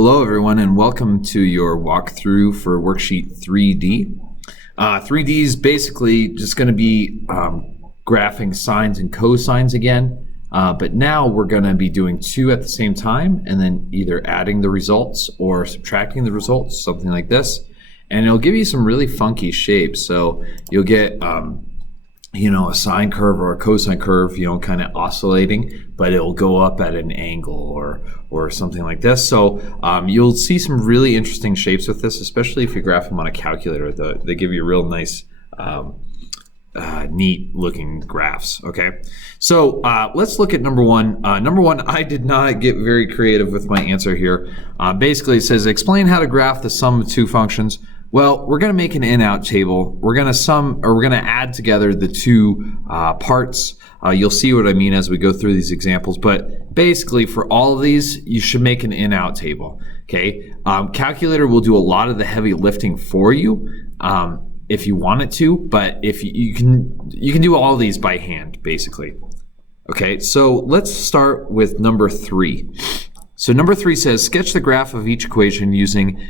Hello everyone and welcome to your walkthrough for worksheet 3D. 3D is basically just going to be graphing sines and cosines again, but now we're going to be doing two at the same time and then either adding the results or subtracting the results, something like this. And it'll give you some really funky shapes. So you'll get a sine curve or a cosine curve, kind of oscillating, but it'll go up at an angle or something like this. So you'll see some really interesting shapes with this, especially if you graph them on a calculator. They give you real nice, neat looking graphs, okay? So let's look at number one. Number one, I did not get very creative with my answer here. Basically it says, explain how to graph the sum of two functions. Well, we're going to make an in-out table. We're going to add together the two parts. You'll see what I mean as we go through these examples, but basically for all of these, you should make an in-out table, okay? Calculator will do a lot of the heavy lifting for you if you want it to, but if you can do all of these by hand, basically. Okay, so let's start with number 3. So number 3 says, sketch the graph of each equation using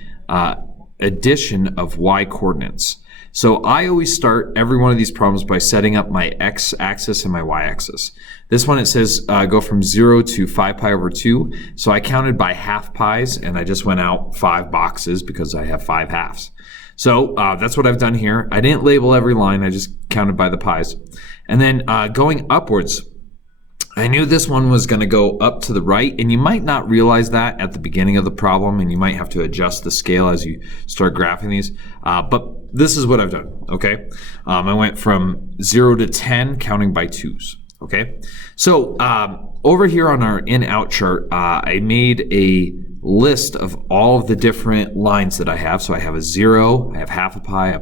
addition of y coordinates. So I always start every one of these problems by setting up my x-axis and my y-axis. This one, it says go from 0 to 5 pi over 2. So I counted by half pies and I just went out 5 boxes because I have 5 halves. So that's what I've done here. I didn't label every line, I just counted by the pies. And then going upwards, I knew this one was going to go up to the right, and you might not realize that at the beginning of the problem, and you might have to adjust the scale as you start graphing these. But this is what I've done, okay? I went from 0 to 10, counting by 2s, okay? So over here on our in-out chart, I made a list of all of the different lines that I have. So I have a 0, I have half a pi,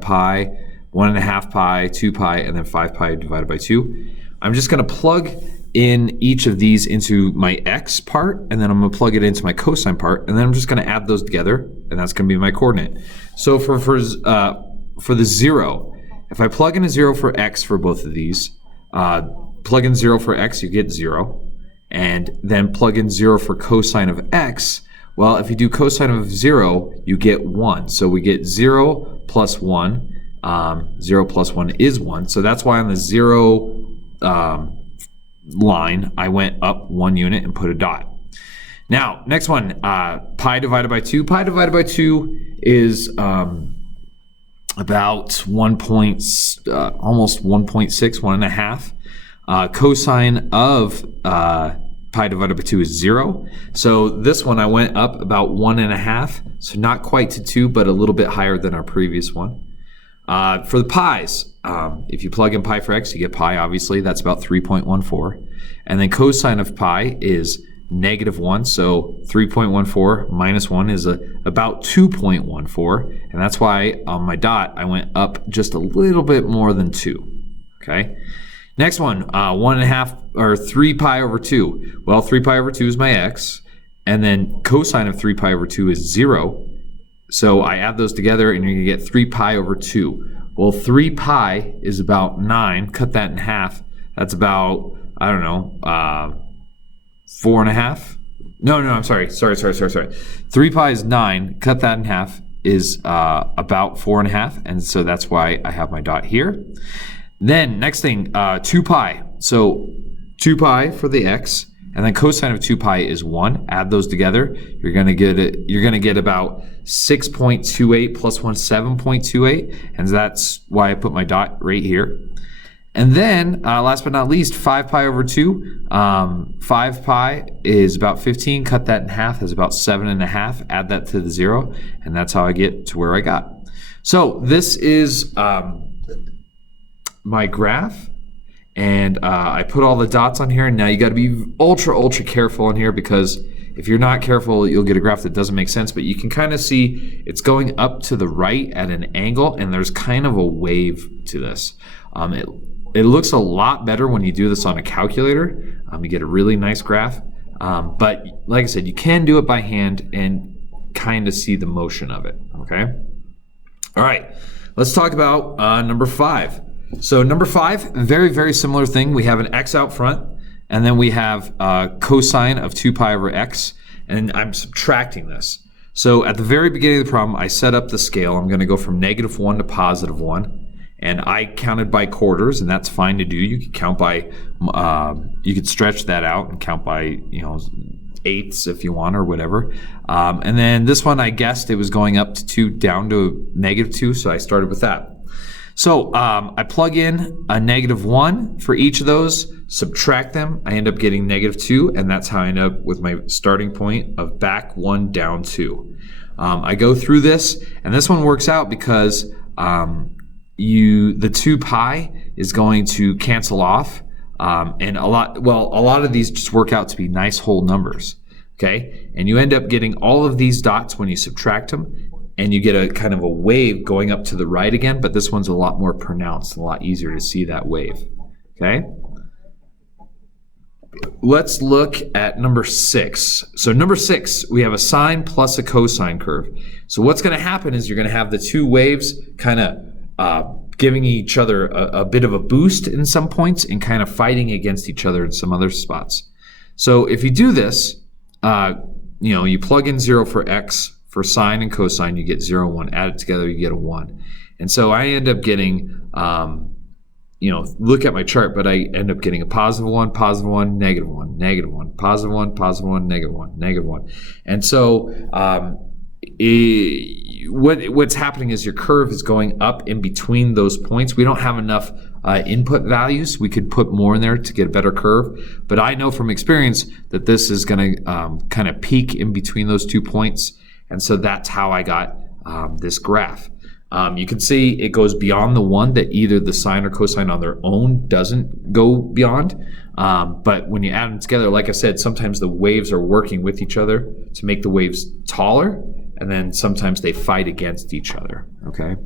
1.5 pi, 2 pi, and then 5 pi divided by 2. I'm just going to plug in each of these into my x part, and then I'm going to plug it into my cosine part, and then I'm just going to add those together, and that's going to be my coordinate. So for the 0, if I plug in a 0 for x for both of these, plug in 0 for x, you get 0, and then plug in 0 for cosine of x. Well, if you do cosine of 0, you get 1. So we get 0 plus 1. 0 plus 1 is 1. So that's why on the 0 line, I went up 1 unit and put a dot. Now, next one, pi divided by 2. Pi divided by 2 is about almost 1.6, 1.5. Cosine of pi divided by 2 is 0. So this one I went up about 1.5, so not quite to 2, but a little bit higher than our previous one. For the pies, if you plug in pi for x, you get pi, obviously. That's about 3.14. And then cosine of pi is -1. So 3.14 minus 1 is about 2.14. And that's why on my dot, I went up just a little bit more than 2. Okay. Next one, 1.5 or 3 pi over 2. Well, 3 pi over 2 is my x. And then cosine of 3 pi over 2 is 0. So I add those together and you're going to get 3 pi over 2. Well, 3 pi is about 9. Cut that in half. That's about, 4.5. No, I'm sorry. Sorry. 3 pi is 9. Cut that in half is about 4.5. And so that's why I have my dot here. Then next thing, 2 pi. So 2 pi for the x. And then cosine of 2 pi is 1. Add those together. You're gonna get about 6.28 plus 1, 7.28. And that's why I put my dot right here. And then last but not least, 5 pi over 2. 5 pi is about 15. Cut that in half, is about 7.5. Add that to the 0, and that's how I get to where I got. So this is my graph. And I put all the dots on here, and now you got to be ultra careful in here, because if you're not careful, you'll get a graph that doesn't make sense. But you can kind of see it's going up to the right at an angle, and there's kind of a wave to this. It looks a lot better when you do this on a calculator. You get a really nice graph. But like I said, you can do it by hand and kind of see the motion of it, okay? All right, let's talk about number 5. So number 5, very similar thing. We have an x out front, and then we have cosine of 2 pi over x, and I'm subtracting this. So at the very beginning of the problem, I set up the scale. I'm going to go from -1 to +1. And I counted by quarters, and that's fine to do. You could count by, you could stretch that out and count by, eighths if you want or whatever. And then this one, I guessed it was going up to 2 down to -2, so I started with that. So I plug in a -1 for each of those, subtract them, I end up getting -2, and that's how I end up with my starting point of back 1, down 2. I go through this, and this one works out because the 2 pi is going to cancel off, and a lot of these just work out to be nice whole numbers, okay? And you end up getting all of these dots when you subtract them, and you get a kind of a wave going up to the right again, but this one's a lot more pronounced, a lot easier to see that wave, okay? Let's look at number 6. So number 6, we have a sine plus a cosine curve. So what's going to happen is you're going to have the 2 waves kind of giving each other a bit of a boost in some points and kind of fighting against each other in some other spots. So if you do this, you plug in 0 for x, for sine and cosine, you get 0, 1. Add it together, you get a 1. And so I end up getting, look at my chart, but I end up getting a +1, +1, -1, -1, +1, +1, +1, -1, -1. And so what's happening is your curve is going up in between those points. We don't have enough input values. We could put more in there to get a better curve, but I know from experience that this is going to kind of peak in between those 2 points, and so that's how I got this graph. You can see it goes beyond the 1 that either the sine or cosine on their own doesn't go beyond, but when you add them together, like I said, sometimes the waves are working with each other to make the waves taller, and then sometimes they fight against each other, okay?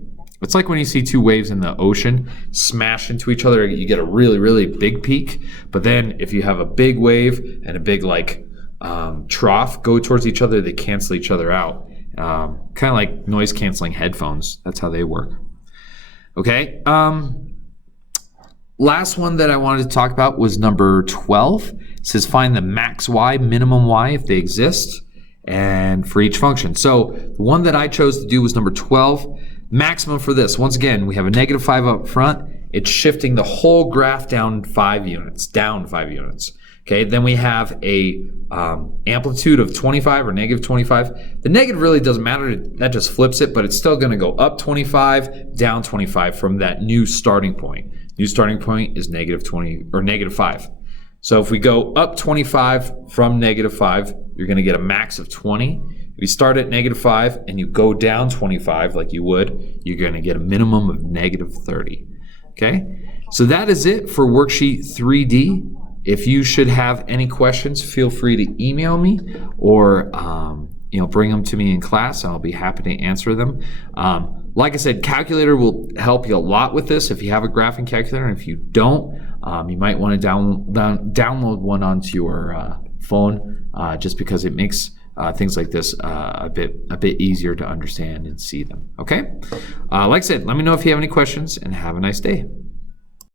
It's like when you see 2 waves in the ocean smash into each other, you get a really, really big peak, but then if you have a big wave and a big trough go towards each other, they cancel each other out. Kind of like noise canceling headphones. That's how they work. Okay. Last one that I wanted to talk about was number 12. It says find the max y, minimum y if they exist, and for each function. So the one that I chose to do was number 12. Maximum for this. Once again, we have a -5 up front. It's shifting the whole graph down 5 units. Okay, then we have a amplitude of 25 or -25. The negative really doesn't matter, that just flips it, but it's still going to go up 25, down 25 from that new starting point. New starting point is -20 or -5. So if we go up 25 from -5, you're going to get a max of 20. If you start at -5 and you go down 25 like you would, you're going to get a minimum of -30. Okay, so that is it for worksheet 3D. If you should have any questions, feel free to email me or bring them to me in class. I'll be happy to answer them. Like I said, calculator will help you a lot with this if you have a graphing calculator. And if you don't, you might want to download one onto your phone just because it makes things like this a bit easier to understand and see them. Okay? Like I said, let me know if you have any questions, and have a nice day.